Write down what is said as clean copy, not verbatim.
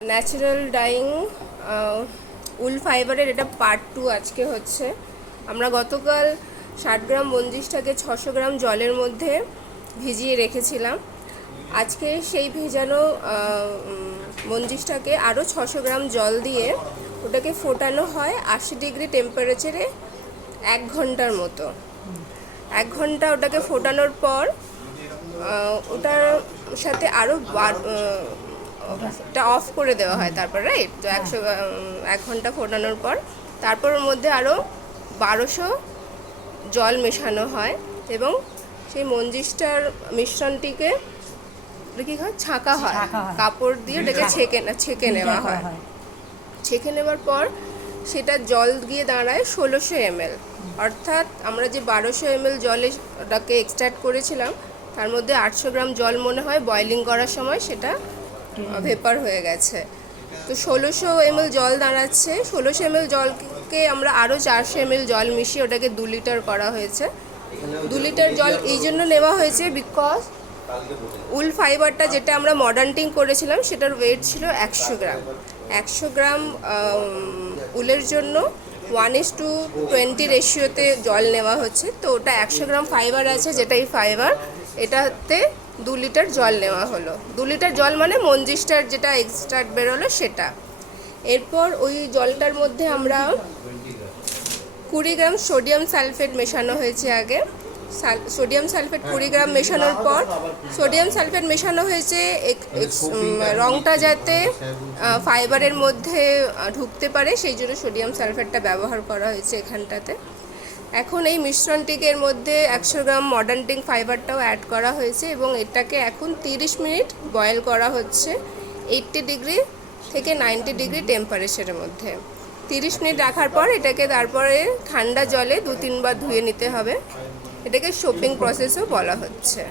Natural dyeing উল ফাইবারের এটা part 2 আজকে হচ্ছে। আমরা গতকাল 60 গ্রাম বনজিসটাকে 600 গ্রাম জলের মধ্যে ভিজিয়ে রেখেছিলাম। আজকে সেই ভেজানো বনজিসটাকে আরও 600 গ্রাম জল দিয়ে ওটাকে ফোটানো হয় 80 ডিগ্রি টেম্পারেচারে 1 ঘন্টার মতো। 1 ঘন্টা ওটাকে ফোটানোর পর ওটার সাথে আরও এটা অফ করে দেওয়া হয় তারপর, রাইট? তো 1 ঘন্টা ফোটানোর পর তারপর ওর মধ্যে আরও 1200 জল মেশানো হয় এবং সেই মঞ্জিসটার মিশ্রণটিকে কি হয়, ছাঁকা হয়, কাপড় দিয়ে ওটাকে ছেঁকে নেওয়া হয়। ছেঁকে নেওয়ার পর সেটা জল গিয়ে দাঁড়ায় 1600 ml। অর্থাৎ আমরা যে 1200 ml জলে ওটাকে এক্সট্রাক্ট করেছিলাম তার মধ্যে 800 গ্রাম জল মনে হয় বয়লিং করার সময় সেটা ভেপার হয়ে গেছে। তো 1600 ml জল দাঁড়াচ্ছে। 1600 ml জলকে আমরা আরও 400 ml জল মিশিয়ে ওটাকে 2 লিটার করা হয়েছে। 2 লিটার জল এই জন্য নেওয়া হয়েছে বিকজ উল ফাইবারটা যেটা আমরা মডার্নিং করেছিলাম সেটার ওয়েট ছিল 100 গ্রাম। 100 গ্রাম উলের জন্য 1:20 রেশিওতে জল নেওয়া হচ্ছে। তো ওটা 100 গ্রাম ফাইবার আছে, যেটা এই ফাইবার, এটাতে 2 লিটার জল নেওয়া হলো। 2 লিটার জল মানে মঞ্জিসটার যেটা এক্সট্রাক্ট বেরোলো সেটা। এরপর ওই জলটার মধ্যে আমরা 20 গ্রাম সোডিয়াম সালফেট মেশানো হয়েছে আগে। সোডিয়াম সালফেট 20 গ্রাম মেশানোর পর সোডিয়াম সালফেট মেশানো হয়েছে রঙটা যাতে ফাইবারের মধ্যে ঢুকতে পারে, সেই জন্য সোডিয়াম সালফেটটা ব্যবহার করা হয়েছে এখানটাতে। এখন এই মিশ্রণটিকে এর মধ্যে 100 গ্রাম মডার্নিং ফাইবারটাও অ্যাড করা হয়েছে এবং এটাকে এখন 30 মিনিট বয়েল করা হচ্ছে 80 ডিগ্রি থেকে 90 ডিগ্রি টেম্পারেচারের মধ্যে। 30 মিনিট রাখার পর এটাকে তারপরে ঠান্ডা জলে 2-3 বার ধুয়ে নিতে হবে। এটাকে শোপিং প্রসেসও বলা হচ্ছে।